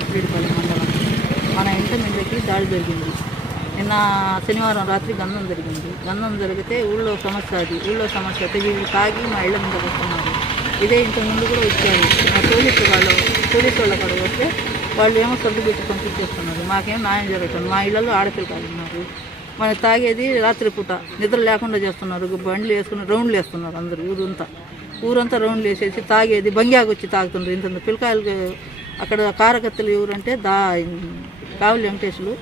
బుచ్చిరెడ్డిపల్లి మండలం మన ఇంటి మీదకి దాడి జరిగింది. నిన్న శనివారం రాత్రి గంధం జరిగింది. గంధం జరిగితే ఊళ్ళో సమస్య అది. ఊళ్ళో సమస్య అయితే వీళ్ళు తాగి మా ఇళ్ళ మీద వస్తున్నారు ఇదే ఇంతకు ముందు కూడా వచ్చారు మా పోలీసు వాళ్ళు పోలీసు వాళ్ళ కాడ వస్తే వాళ్ళు ఏమో సర్దు పెట్టి పంపించేస్తున్నారు. మాకేం న్యాయం జరుగుతుంది మా ఇళ్ళలో ఆడపిల్లలు ఉన్నారు మన తాగేది రాత్రిపూట నిద్ర లేకుండా చేస్తున్నారు. బండ్లు వేసుకుని రౌండ్లు వేస్తున్నారు అందరూ ఊరంతా. ఊరంతా రౌండ్లు వేసేసి తాగేది బంగ్యాకు వచ్చి తాగుతున్నారు ఇంత పిల్లకాయలు అక్కడ కార్యకర్తలు ఎవరంటే దా కావులు వెంకటేశ్వరు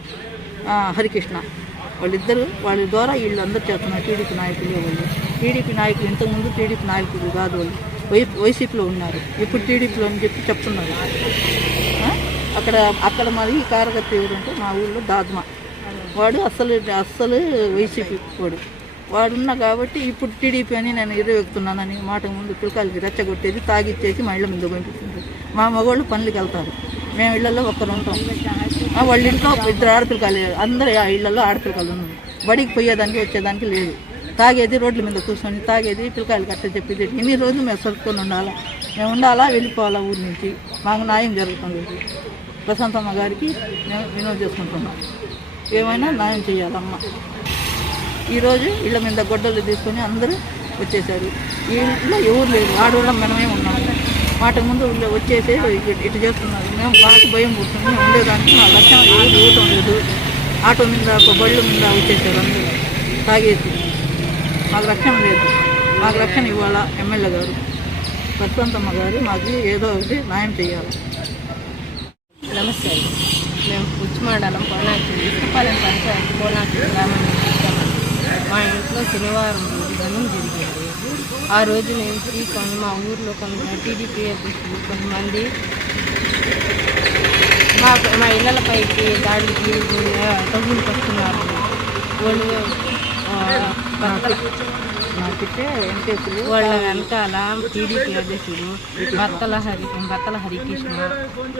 హరికృష్ణ. వాళ్ళిద్దరు వాళ్ళ ద్వారా వీళ్ళందరూ చేస్తున్నారు. టీడీపీ నాయకులు వాళ్ళు టీడీపీ నాయకులు ఇంతకుముందు టీడీపీ నాయకులు కాదు వాళ్ళు. వై వైసీపీలో ఉన్నారు. ఇప్పుడు టీడీపీలో అని చెప్పి చెప్తున్నారు. అక్కడ అక్కడ మరి ఈ కార్యకర్త ఎవరంటే మా ఊళ్ళో దాద్మా. వాడు అస్సలు అస్సలు వైసీపీ వాడు. వాడున్నా కాబట్టి ఇప్పుడు టీడీపీ అని నేను ఎదురెక్కుతున్నానని మాట ముందు పిల్లకాయలకి రెచ్చగొట్టేది తాగిచ్చేసి మా ఇళ్ళ ముందు పంపిస్తుంది మా మగవాళ్ళు పనులకి వెళ్తారు. మేము ఇళ్ళలో ఒక్కరు ఉంటాం. వాళ్ళ ఇంట్లో ఇద్దరు ఆడపిల్లకాయలు అందరు ఆ ఇళ్ళల్లో ఆడపిల్లకాయలు ఉన్నారు. బడికి పోయేదానికి వచ్చేదానికి లేదు. తాగేది రోడ్ల మీద కూర్చొని తాగేది పిల్లకాయలు కట్ట చెప్పేది ఎన్ని రోజులు మేము సరుకుని ఉండాలా? మేము ఉండాలా? వెళ్ళిపోవాలా ఊరి నుంచి? మాకు న్యాయం జరుగుతుంది. ప్రశాంతమ్మ గారికి మేము వినోద్ చేసుకుంటున్నాం. ఏమైనా న్యాయం చేయాలమ్మ. ఈరోజు ఇళ్ళ మీద గొడ్డలు తీసుకొని అందరూ వచ్చేసారు ఈ ఎవరు లేరు. ఆడవాళ్ళం మనమే ఉన్నాము మాట ముందు వీళ్ళు వచ్చేసి ఇటు- చేస్తున్నారు. మేము బాగా భయం పుడుతుంది మేము ఉండేదానికి మా లక్ష్యం ఎవరు ఇవ్వటం లేదు ఆటో మీద ఒక బళ్ళు మీద వచ్చేసారు అందరూ. తాగేసి. మాకు రక్షణ లేదు. మాకు రక్షణ ఇవ్వాలా ఎమ్మెల్యే గారు. ప్రశాంతమ్మ గారు మాకు ఏదో ఒకటి న్యాయం చేయాలి. నమస్తే మేము పుచ్చి మండలం పోనాకి పంచాయతీ పోనాకి గ్రామం మా ఇంట్లో శనివారం రోజు జరిగింది. ఆ రోజు నుంచి కొన్ని మా ఊర్లో కొంత టీడీపీ అధ్యక్షులు కొంతమంది మా మా ఇళ్ళపైకి దాడికి డబ్బులు వస్తున్నారు వాళ్ళు వాళ్ళ వెనకాల టీడీపీ అధ్యక్షుడు బత్తల హరి బత్తల హరికృష్ణ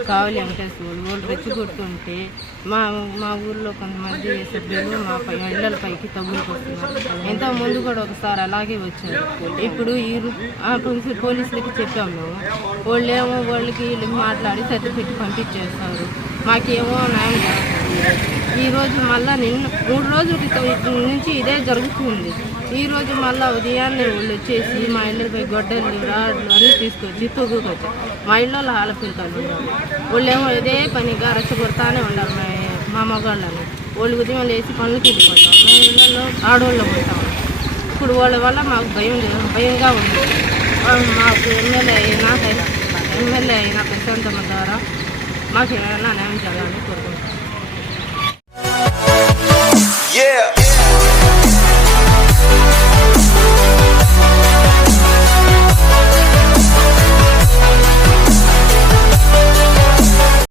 కావలి వెంకటేశ్వరుడు వాళ్ళు రెచ్చగొడుతుంటే మా మా ఊర్లో కొంతమంది సభ్యులు మా పై ఇళ్ళల పైకి తగులుకొస్తున్నారు ఎంతో ముందు కూడా ఒకసారి అలాగే వచ్చారు. ఇప్పుడు ఈ పోలీసులకి చెప్పాము. మేము వాళ్ళేమో వాళ్ళకి వీళ్ళకి మాట్లాడి సర్ది పెట్టి పంపించేస్తారు. మాకేమో న్యాయం జరుగుతుంది ఈరోజు మళ్ళీ నిన్న మూడు రోజుల క్రితం నుంచి ఇదే జరుగుతుంది. ఈరోజు మళ్ళీ ఉదయాన్నే వాళ్ళు వచ్చేసి మా ఇళ్ళపై గొడ్డలు రాడ్లు అన్నీ తీసుకొచ్చి తొగ్గుకొచ్చారు మా ఇళ్ళలో ఆడపిల్లలు ఉన్నారు. వాళ్ళేమో ఇదే పనిగా రెచ్చగొడతానే ఉన్నారు మా మా మగవాళ్ళని వాళ్ళు ఉదయం లేచి పనులకి వెళ్ళిపోతాం మా ఇళ్ళలో ఆడవాళ్ళు పోతాం ఇప్పుడు వాళ్ళ వల్ల మాకు భయం భయంగా ఉంది. మాకు ఎమ్మెల్యే అయినా ఎమ్మెల్యే అయినా ప్రశాంతమ్మ ద్వారా మాకు ఏమైనా న్యాయం చేయాలని కోరుకుంటున్నాం.